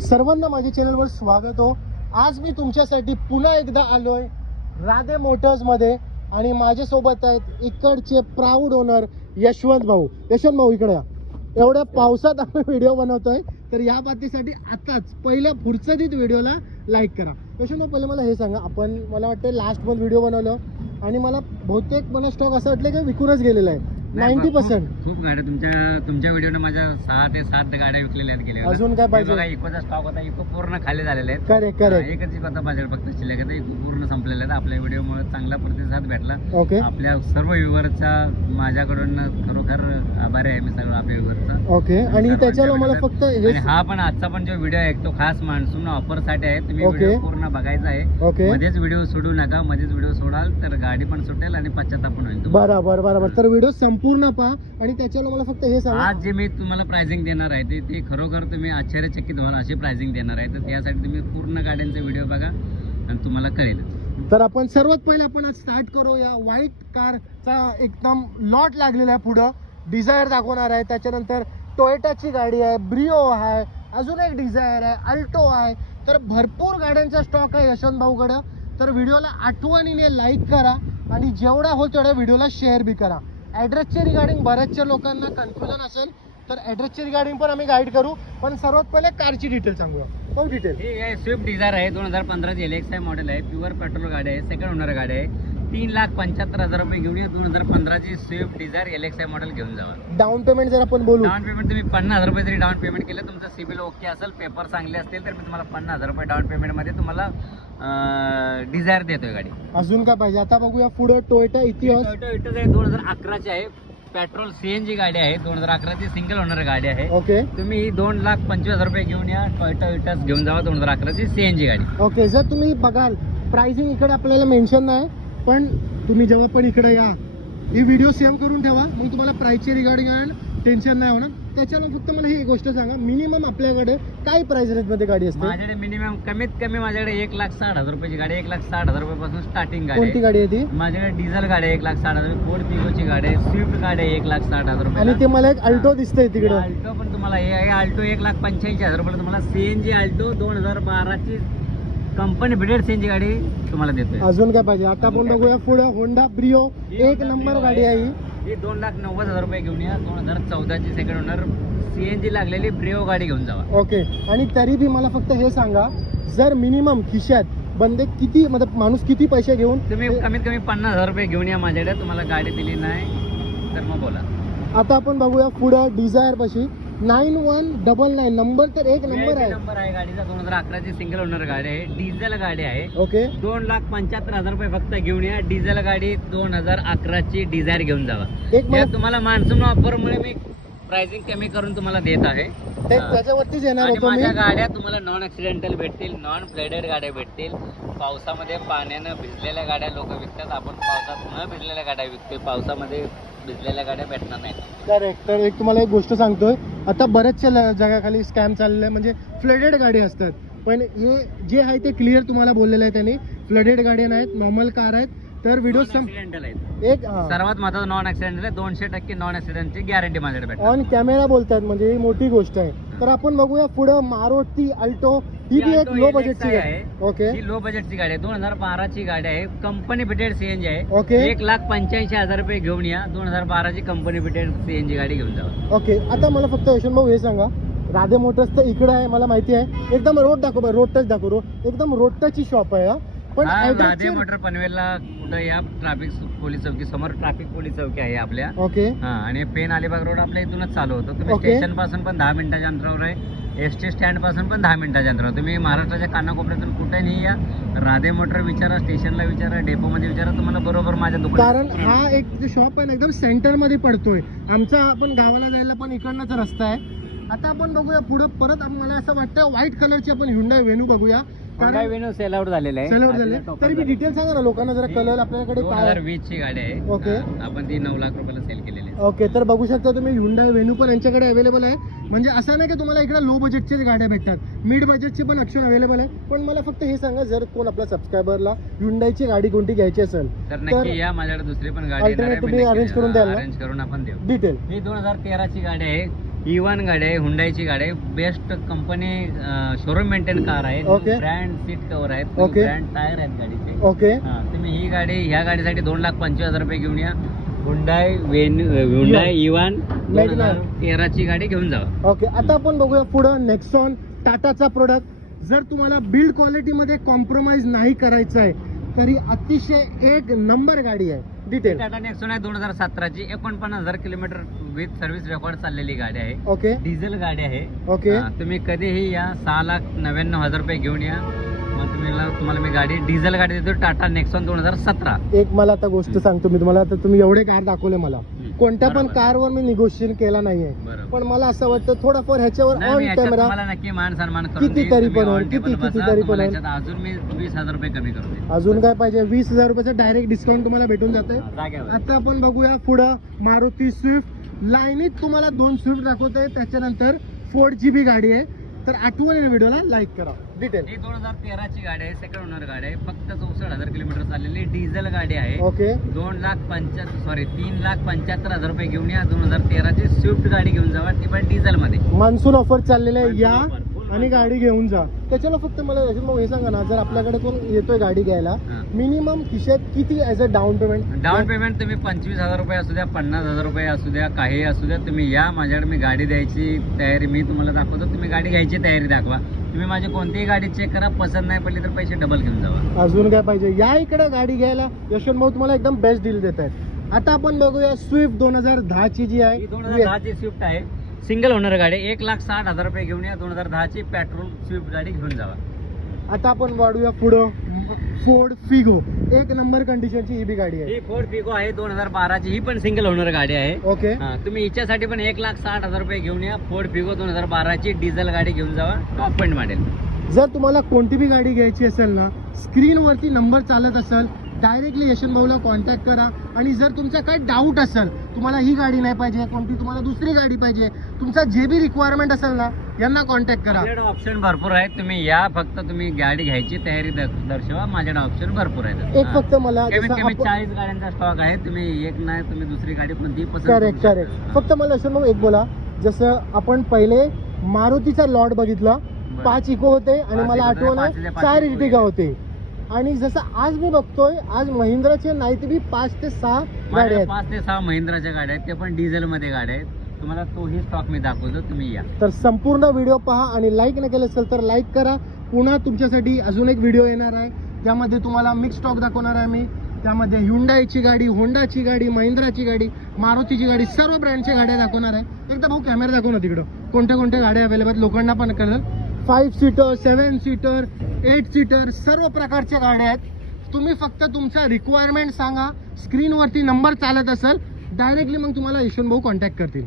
सर्वांना माझ्या चॅनलवर स्वागत हो। आज मी तुमच्यासाठी पुन्हा एकदा आलोय राधे मोटर्स मध्ये आणि माझ्या सोबत आहेत इकडचे प्राऊड ओनर यशवंत भाऊ। यशवंत भाऊ इकडे या। एवढ्या पावसात आपण व्हिडिओ बनवतोय तर या बाबतीसाठी आताच पहिल्या फुरसतीत व्हिडिओला लाईक करा। यशवंत भाऊ पहिले मला हे सांगा, आपण मला वाटतं लास्ट पण व्हिडिओ बनवलं आणि मला बहुतेक मला स्टॉक असं वाटलं की विकूनच गेलेला आहे 90%। खूप गाड्या तुमच्या व्हिडिओने माझ्या 6 ते 7 गाड्या विकलेल्या आहेत गेल्या। अजून काय पाहिजे? बघा इकोचा स्टॉक होता, इको पूर्ण खाली झालेले आहेत। करेक्ट एकच इको आता माझ्याकडे फक्त शिल्लक आहे, इको पूर्ण संपलेले आहेत। आपल्या व्हिडिओमुळे चांगला प्रतिसाद भेटला। ओके, आपल्या सर्व व्ह्यूअरचा माझ्याकडून खरोखर आभारी आहे मी सगळं आपल्या व्ह्यूअरचा। ओके, आणि त्याच्याला मला फक्त हा पण आजचा पण जो व्हिडिओ आहे तो खास मान्सून ऑफर साठी आहे। तुम्ही व्हिडिओ पूर्ण बघायचा आहे। ओके, मध्येच व्हिडिओ सोडू नका, मध्येच व्हिडिओ सोडाल तर गाडी पण सुटेल आणि पश्चाताप पण होईल। बरोबर बरोबर, तर व्हिडिओ संपूर्ण पहा आणि त्याच्याला मला फक्त हे सांगा, आज जे मी तुम्हाला प्राइसिंग देणार आहे ते खरोखर तुम्ही आश्चर्यचकित होऊन अशी प्राइसिंग देणार आहे। तर त्यासाठी तुम्ही पूर्ण गाड्यांचा व्हिडिओ बघा आणि तुम्हाला कळेल। तर आपण सर्वात पहिले आपण आज स्टार्ट करू या व्हाईट कारचा एकदम लॉट लागलेला आहे। पुढं डिझायर दाखवणार आहे, त्याच्यानंतर टोयोटाची गाडी आहे, ब्रिओ आहे, अजून एक डिझायर आहे, अल्टो आहे। तर भरपूर गाड्यांचा स्टॉक आहे यशवंत भाऊकडे। तर व्हिडिओला आठवणीने लाईक करा आणि जेवढा होईल तेवढ्या व्हिडिओला शेअर बी करा। ॲड्रेसचे रिगार्डिंग बऱ्याचशा लोकांना कन्फ्युजन असेल तर ॲड्रेसचे रिगार्डिंग पण आम्ही गाईड करू, पण सर्वात पहिले कारची डिटेल सांगू। हो डिटेल हे स्विफ्ट डिझायर आहे, 2015 ची LXi मॉडेल आहे, प्युअर पेट्रोल गाडी आहे, सेकंड ओनर गाडी आहे। 3,75,000 रुपये घेऊन या। 2015 ची स्विफ्ट डिझायर LXi मॉडेल घेऊन जावा। डाऊन पेमेंट जर आपण बोलू, डाऊन पेमेंट तुम्ही 50,000 रुपये जरी डाऊन पेमेंट केलं, तुमचं सिबिल ओके असेल, पेपर चांगले असतील तर मी तुम्हाला 50,000 रुपये डाऊन पेमेंट मध्ये तुम्हाला डिझायर देतोय गाडी। अजून काय पाहिजे? आता बघूया पुढे टोयोटा इतिहास। टोयोटा इटियोस आहे, 2011 ची आहे, पेट्रोल CNG गाडी आहे, 2011 ची सिंगल ओनर गाडी आहे। ओके, तुम्ही 2,25,000 रुपये घेऊन या, टोयोटा इटियोस घेऊन जावा, 2011 ची CNG गाडी। ओके, जर तुम्ही बघाल प्राइसिंग इकडे आपल्याला मेन्शन नाही, पण तुम्ही जेव्हा पण इकडे या ही व्हिडिओ सेव्ह करून ठेवा, मग तुम्हाला प्राइसचे रिगार्डिंग टेन्शन नाही होणार। त्याच्याला फक्त मला ही गोष्ट सांगा, मिनिमम आपल्याकडे काय प्राइस रेंज मध्ये गाडी असते? माझ्याकडे मिनिमम कमीत कमी माझ्याकडे 1,60,000 रुपयाची गाडी, 1,60,000 रुपयापासून स्टार्टिंग गाडी। कोणती गाडी आहे ती? माझ्याकडे डिझेल गाडी आहे 1,60,000, फोर्ड फिगोची गाडी आहे, स्विफ्ट गाडी आहे 1,60,000 रुपये। आणि ते मला एक अल्टो दिसतंय तिकडे। अल्टो पण तुम्हाला हे आहे, अल्टो 1,85,000 रुपये तुम्हाला CNG अल्टो 2012 ची कंपनी बिडेड CNG गाडी तुम्हाला देतोय। अजून काय पाहिजे? आता आपण बघूया पुढे होंडा ब्रिओ, एक नंबर गाडी आहे ही 2,90,000 रुपये घेऊन या, 2014 ची सेकंड ओनर CNG लागलेली ब्रिओ गाडी घेऊन जावा। ओके, आणि तरी बी मला फक्त हे सांगा, जर मिनिमम खिशात बंदे किती, मतलब माणूस किती पैसे घेऊन? तुम्ही कमीत कमी 50,000 रुपये घेऊन या माझ्याकडे, तुम्हाला गाडी दिली नाही तर मग बोला। आता आपण बघूया पुढे डिझायर पाशी 9199 नंबर, तर एक नंबर आहे। नंबर आहे गाडीचा, 2011 ची सिंगल ओनर गाडी आहे, डिझेल गाडी आहे। ओके, 2,75,000 रुपये फक्त घेऊन या, डिझेल गाडी 2011 ची डिझायर घेऊन जावा। एक यात तुम्हाला मान्सून ऑफर मुळे मी प्राइसिंग कमी करून तुम्हाला देत आहे। त्याच्यावरतीच येणार आणि होतो मी। माझ्या गाड्या तुम्हाला नॉन ऍक्सिडेंटल भेटतील, नॉन फ्लडेड गाड्या भेटतील। पावसामध्ये पाण्यानं भिजलेल्या गाड्या लोक विकतात, आपण पावसात न भिजलेल्या गाड्या विकतोय, पावसामध्ये भिजलेल्या गाड्या भेटणार नाही। करेक्ट, तर एक तुम्हाला एक गोष्ट सांगतोय, आता बऱ्याचशा जगाखाली स्कॅम चाललेला आहे, म्हणजे फ्लडेड गाडी असतात, पण हे जे आहे ते क्लिअर तुम्हाला बोललेलं आहे त्यांनी, फ्लडेड गाड्या नाहीत, नॉर्मल कार आहेत। तर व्हिडिओ एक सर्वात महत्त्वाचं नॉन ऍक्सिडेंटल आहे, 200% नॉन ऍक्सिडेंटची गॅरंटी माझ्याकडे भेटते। ऑन कॅमेरा बोलतात म्हणजे ही मोठी गोष्ट आहे। तर आपण बघूया पुढे मारुती अल्टो, ही बी एक लो बजेटची आहे। ओके, ही लो बजेटची गाडी आहे, 2012 ची गाडी आहे, कंपनी फिटेड CNG आहे। ओके, 1,85,000 रुपये घेऊन या, 2012 ची कंपनी फिटेड CNG गाडी घेऊन जावा। ओके, आता मला फक्त यशवंत भाऊ हे सांगा, राधे मोटर्स तर इकडे आहे मला माहिती आहे, एकदम रोड दाखव, रोड टच दाखव, एकदम रोड टचची शॉप आहे। पण राधे मोटर पनवेलला कुठं या ट्रॅफिक पोलीस चौकी समोर ट्रॅफिक पोलीस चौकी आहे आपल्या। ओके, आणि पेन अलिबाग रोड आपल्या इथूनच चालू होतो। तुम्ही स्टेशन पासून पण 10 मिनिटाच्या अंतरावर आहे, ST स्टँड पासून पण 10 मिनिटाच्या अंतरावर। तुम्ही महाराष्ट्राच्या कानाकोपऱ्यातून कुठे नाही या, राधे मोटर विचारा, स्टेशनला विचारा, डेपो मध्ये विचारा, तुम्हाला बरोबर माझ्या दुकान। कारण हा एक जो शॉप आहे ना एकदम सेंटर मध्ये पडतोय, आमचा आपण गावाला जायला पण इकडनंच रस्ता आहे। आता आपण बघूया पुढे परत, मला असं वाटतं व्हाईट कलरची आपण Hyundai Venue बघूया, Hyundai Venue सेल आउट झालेला आहे, सेल आउट झाले। तरी मी डिटेल सांगा ना लोकांना जरा, कलर आपल्याकडे काय? 2020 ची गाडी आहे। ओके, आपण ती 9 लाख रुपयाला सेल केलेली आहे। ओके, तर बघू शकता तुम्ही Hyundai Venue पण यांच्याकडे अवेलेबल आहे। म्हणजे असं नाही की तुम्हाला इकडे लो बजेटच्या गाड्या भेटतात, मिड बजेटचे पण ऑप्शन अवेलेबल आहे। पण मला फक्त हे सांगा, जर कोण आपल्या सबस्क्रायबरला Hyundaiची गाडी कोणती घ्यायची असेल तर नक्की या, माझ्याकडे दुसरी पण गाडी तुम्ही अरेंज करून द्याल ना? अरेंज करून आपण देऊ। डिटेल ही 2013 ची गाडी आहे, E1 गाडी आहे, हुंडाईची गाडी आहे, best company showroom maintain car आहे, Okay. ब्रँड सीट कव्हर आहेत, Okay. ब्रँड टायर आहेत गाडीचे. ओके तुम्ही ही गाडी ह्या गाडीसाठी 2,25,000 रुपये घेऊन या. हुंडाई E1 2013 ची गाडी घेऊन जावा. ओके आता आपण बघूया पुढं नेक्सॉन टाटाचा प्रोडक्ट. जर तुम्हाला बिल्ड क्वालिटी मध्ये कॉम्प्रोमाइज नाही करायचं आहे तरी अतिशय एक नंबर गाडी आहे. डिटेल टाटा नेक्सॉन आहे 2017 ची, 49,000 किलोमीटर विथ सर्व्हिस रेकॉर्ड चाललेली गाडी आहे. ओके डिझेल गाडी आहे. ओके तुम्ही कधीही या 6,99,000 रुपये घेऊन या. मग तुम्हाला मी गाडी डिझेल गाडी देतो, टाटा नेक्सॉन 2017. एक मला आता गोष्ट सांगतो मी तुम्हाला. आता तुम्ही एवढे कार दाखवले मला, कोणत्या पण बरोबर. कारवर मी निगोशिएशन केला नाहीये, बरोबर. पण मला असं वाटतं थोडंफार ह्याच्यावर नाही, मी ऑन याच्यात कॅमेरा तुम्हाला नक्की मान सन्मान करून किती देईन. तरी तुम्ही पण होईल, on table किती बसा, तरी पण तुम्हाला होईल. याच्यात अजून मी 20,000 रुपये कमी करून देईन. अजून काय पाहिजे. 20,000 रुपयाचं डायरेक्ट डिस्काउंट तुम्हाला भेटून जाते. जाग्यावर. आता आपण बघूया पुढं मारुती स्विफ्ट. लाईनीत तुम्हाला 2 स्विफ्ट दाखवतोय, त्याच्यानंतर 4GB गाडी आहे. तर आठवणीने व्हिडिओला लाईक करा. डिटेल ही 2013 ची गाडी आहे, सेकंड ओनर गाडी आहे, फक्त 64,000 किलोमीटर चाललेली डिझेल गाडी आहे. ओके 3,75,000 रुपये घेऊन या. 2013 ची स्विफ्ट गाडी घेऊन जावा, ती पण डिझेल मध्ये. मान्सून ऑफर चाललेले आहे, या Full आणि गाडी घेऊन जा. त्याच्याला फक्त मला मग हे सांगा ना, जर आपल्याकडे कोण येतोय गाडी घ्यायला, मिनिमम खिशात किती as a down payment? Down payment तुम्ही 25,000 रुपये असू द्या, 50,000 रुपये असू द्या, काही असू द्या, तुम्ही या माझ्याकडे. मी गाडी द्यायची तयारी मी तुम्हाला दाखवतो, तुम्ही गाडी घ्यायची तयारी दाखवा. तुम्ही माझी कोणतीही गाडी चेक करा, पसंत नाही पडली तर पैसे डबल घेऊन जावा. अजून काय पाहिजे, या इकडे गाडी घ्यायला यशवंत भाऊ तुम्हाला एकदम बेस्ट डील देत आहेत. आता आपण बघूया स्विफ्ट 2010 ची जी ही आहे. 2010 ची स्विफ्ट आहे, सिंगल ओनर गाडी, 1,60,000 रुपये घेऊन या. 2010 ची पेट्रोल स्विफ्ट गाडी घेऊन जावा. आता आपण वाढूया पुढं फोर्ड फिगो. एक नंबर कंडिशनची ही बी गाडी आहे. ही फोर्ड फिगो आहे 2012 ची, ही पण सिंगल ओनर गाडी आहे. ओके तुम्ही हिच्यासाठी पण 1,60,000 रुपये घेऊन या. फोर्ड फिगो 2012 ची डिझेल गाडी घेऊन जावा, टॉप पॉइंट मॉडेल. जर तुम्हाला कोणती बी गाडी घ्यायची असेल ना, स्क्रीनवरती नंबर चालत असेल, डायरेक्टली यशवंत भाऊला कॉन्टॅक्ट करा. आणि जर तुमचा काय डाऊट असेल, तुम्हाला ही गाडी नाही पाहिजे, कोणती तुम्हाला दुसरी गाडी पाहिजे, तुमचा जे बी रिक्वायरमेंट असेल ना, यांना कॉन्टॅक्ट करा. माझ्याकडे ऑप्शन भरपूर आहेत, तुम्ही या, फक्त तुम्ही गाडी घ्यायची तयारी दर्शवा. माझ्याकडे ऑप्शन भरपूर आहेत. एक फक्त मला कमीत कमी 40 गाड्यांचा स्टॉक आहे. तुम्ही एक नाही, तुम्ही दुसरी गाडी कोणतीही पसंत करू करेक्ट शकता. करेक्ट. फक्त मला यशवंत भाऊ एक बोला, जसं आपण पहिले मारुतीचा लॉट बघितला, 5 इको होते आणि 5 मला इको आठवण होते, 5 आहे ते 5 4 इको इर्टिगा होते. आणि जसं आज मी बघतोय, आज महिंद्राचे नाही ते बी 5 ते 6 गाड्या माझ्या आहेत. 5 ते 6 महिंद्राच्या गाड्या आहेत, ते पण डिझेल मध्ये गाड्या आहेत. तुम्हाला तोही स्टॉक मी दाखवतो, तुम्ही या. तर संपूर्ण व्हिडिओ पहा आणि लाईक न केलं असेल तर लाईक करा. पुन्हा तुमच्यासाठी अजून एक व्हिडिओ येणार आहे, ज्यामध्ये तुम्हाला मिक्स स्टॉक दाखवणार आहे मी. त्यामध्ये ह्युंडाईची गाडी, होंडाची गाडी, महिंद्राची गाडी, मारुतीची गाडी, सर्व ब्रँडच्या गाड्या दाखवणार आहे. एकदा भाऊ कॅमेरा दाखव ना तिकडं, कोणत्या कोणत्या गाड्या अवेलेबल लोकांना पण कळेल. 5 सीटर, 7 सीटर, 8 सीटर, सर्व प्रकारच्या गाड्या आहेत. तुम्ही फक्त तुमचा रिक्वायरमेंट सांगा, स्क्रीनवरती नंबर चालत असेल, डायरेक्टली मग तुम्हाला यशवंत भाऊ कॉन्टॅक्ट करतील.